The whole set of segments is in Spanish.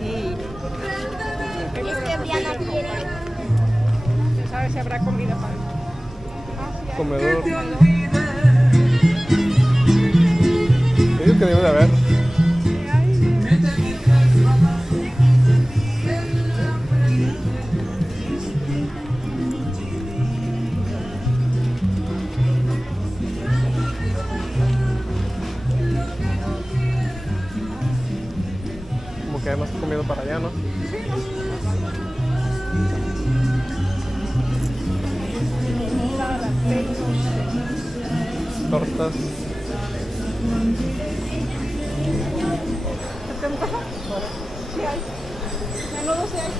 Sí. Es que Briana quiere. ¿No sabes si habrá comida para eso? Comedor. Digo que debe de haber. Como que hay más comida para allá, ¿no? Tortas. ¿Te antoja? Sí hay. Menudo sí hay.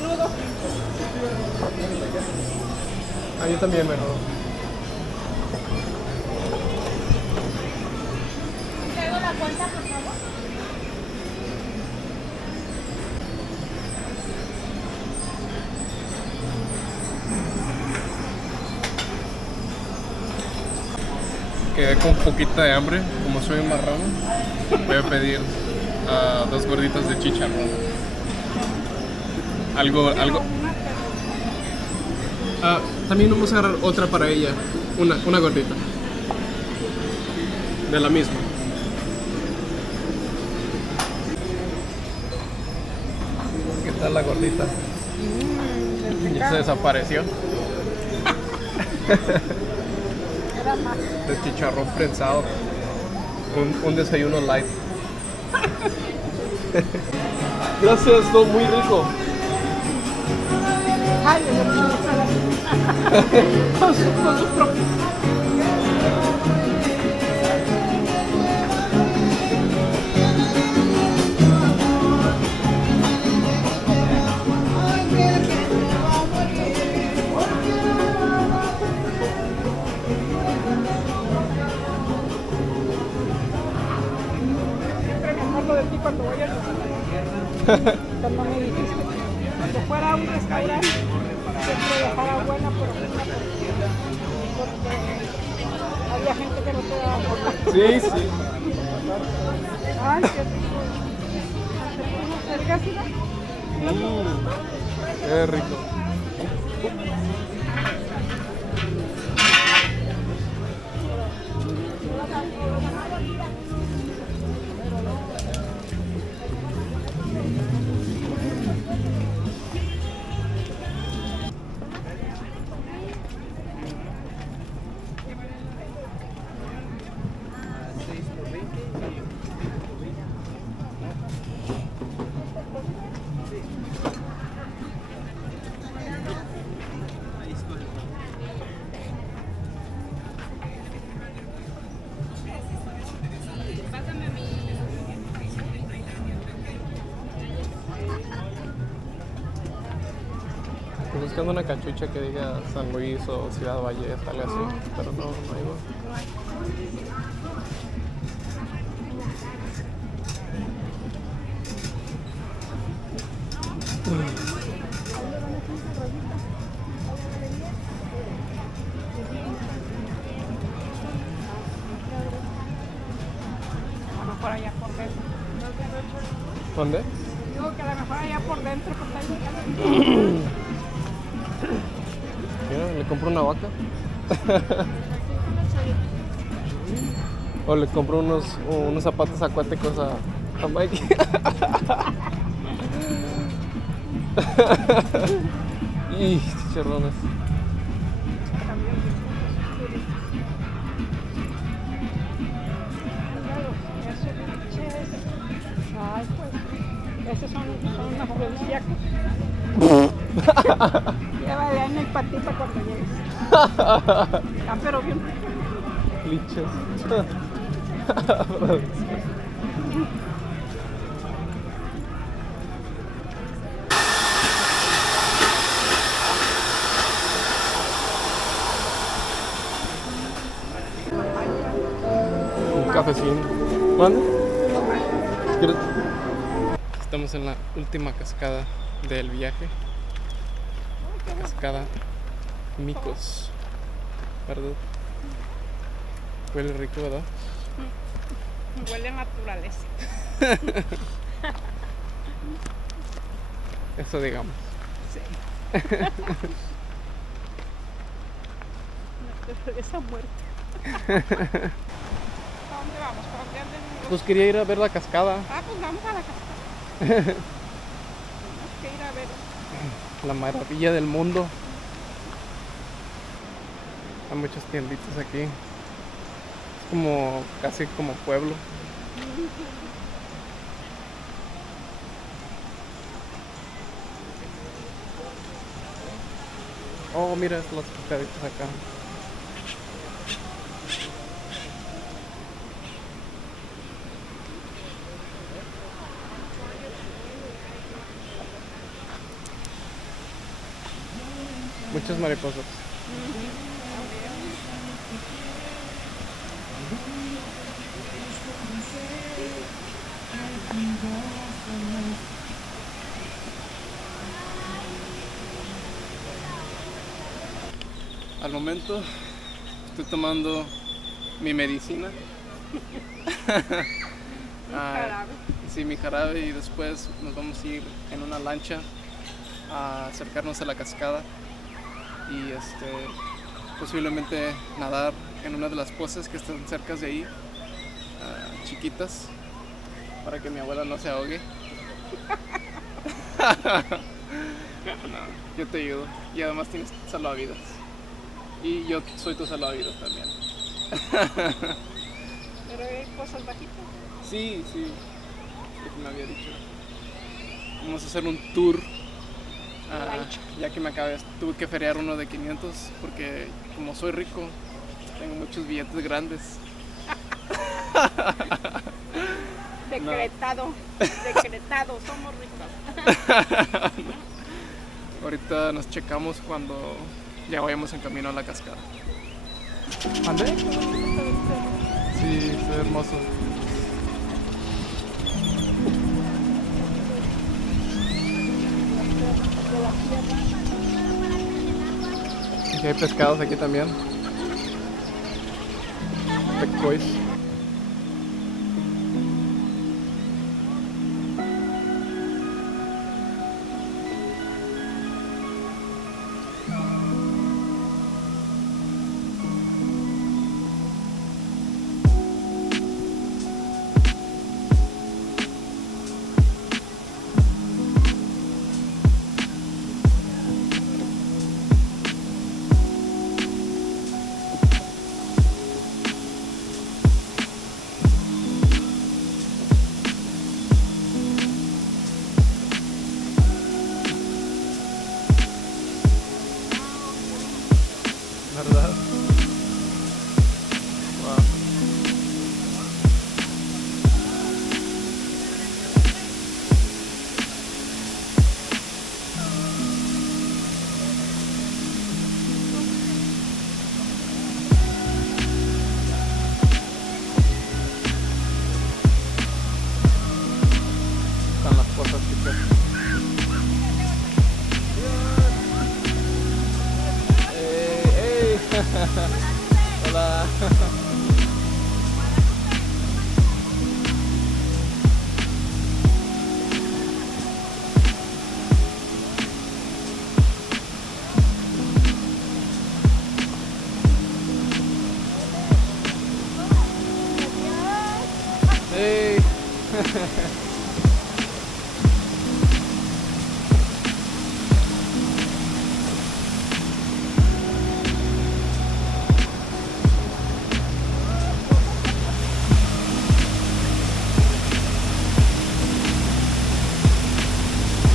Menudo. Ah, yo también menudo. ¿Traigo la cuenta, por favor? Quedé con poquita de hambre, como soy un marrano. Voy a pedir 2 gorditas de chicharrón. Algo. También vamos a agarrar otra para ella. Una gordita. De la misma. ¿Qué tal la gordita? Ya se desapareció. Era más. De chicharrón prensado. Un desayuno light. Gracias, todo muy rico. Ay, con sus propios. Siempre me acuerdo de ti cuando voy al cine. Cuando me dijiste que fuera a un restaurante, siempre dejara buena, pero porque había gente que no te daba bola. Sí, sí. Ay, qué rico. ¿Te puso cerca, sí, no? Qué rico. Estoy buscando una cachucha que diga San Luis o Ciudad Valle, algo así, pero no hay. A lo mejor allá por dentro. ¿Dónde? Digo que a lo mejor allá por dentro, porque hay Mira, le compro una vaca. O le compro unos zapatos acuáticos a Mikey. Y chicharrones. Ay, pues, esos son unos afrodisíacos. Llévale en el patita cuando llegues. Ah, pero bien. Liches. Un cafecín. ¿Cuándo? ¿Quieres? Estamos en la última cascada del viaje. Cascada Micos. ¿Verdad? Huele rico, ¿verdad? huele a naturaleza. Eso digamos. Sí. Naturaleza muerta. ¿A dónde vamos? ¿Para dónde andan los- Pues quería ir a ver la cascada, Ah, pues vamos a la casa. Tenemos que ir a ver. la maravilla del mundo. Hay muchas tienditas aquí. Es como casi como pueblo. Oh, mira las cascaditas acá. Muchas mariposas. Al momento estoy tomando mi medicina. Jarabe. Sí, mi jarabe, y después nos vamos a ir en una lancha a acercarnos a la cascada y posiblemente nadar en una de las pozas que están cerca de ahí, chiquitas, para que mi abuela no se ahogue. No, yo te ayudo, y además tienes salvavidas. Y yo soy tu salvavidas también. Pero hay cosas bajitas. Sí, sí, lo que me había dicho. Vamos a hacer un tour. Ya que me acabé, tuve que feriar uno de 500 porque como soy rico, tengo muchos billetes grandes. Decretado. Decretado. Somos ricos. Ahorita nos checamos cuando ya vayamos en camino a la cascada. ¿Ande? Sí, está hermoso. Y hay pescados aquí también. Pecois. ¿Verdad? Wow. Están las cosas chicas. ¡Ey! Hola. ¡Ey!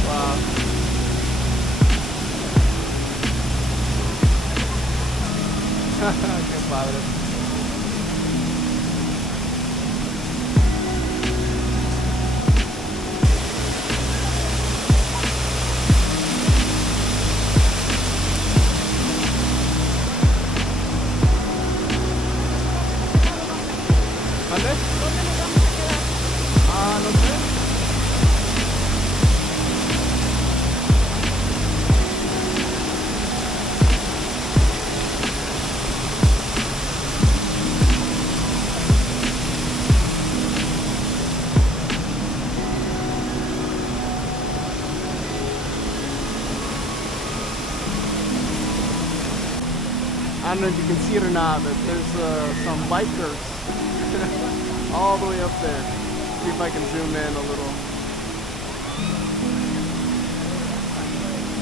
Wow. Qué padre. ¿Dónde? ¿Dónde nos vamos a quedar? Ah, no sé. don't know if you can see it or not, but there's some bikers all the way up there. See if I can zoom in a little.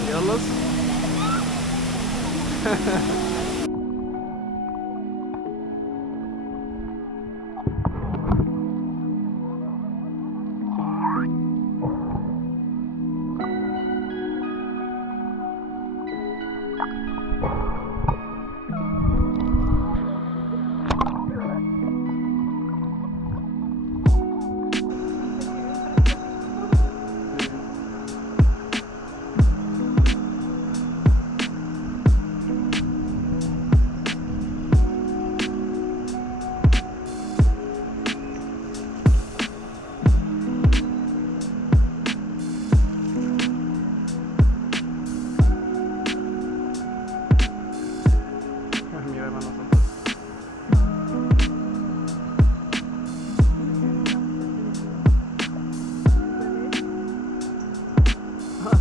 Míralos. Mira, hermano,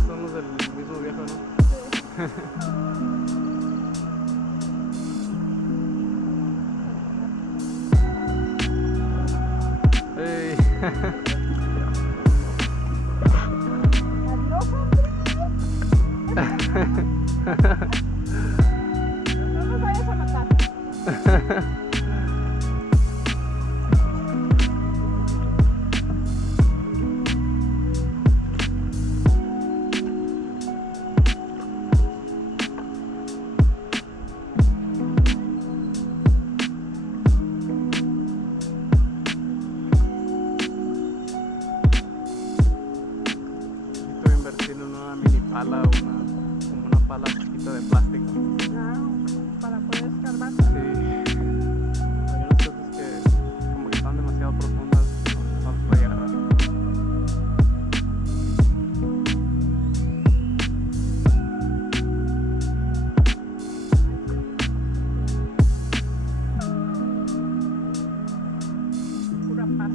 son los del mismo viejo, ¿no? Hey. No nos vayas a matar. Necesito invertir en una mini pala o como una pala chiquita de plástico. Para poder escarbar. Sí. Hay unas cosas que como que están demasiado profundas, no las voy a agarrar. Pura paz.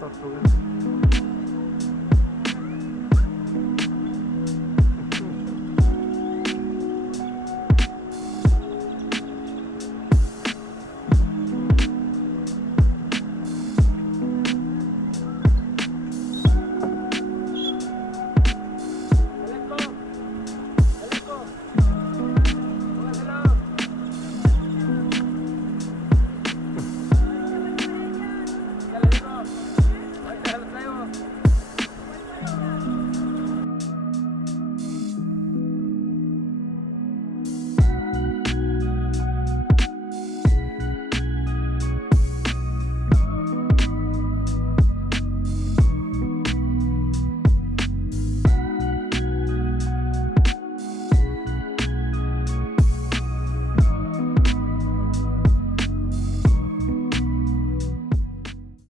Tortugas.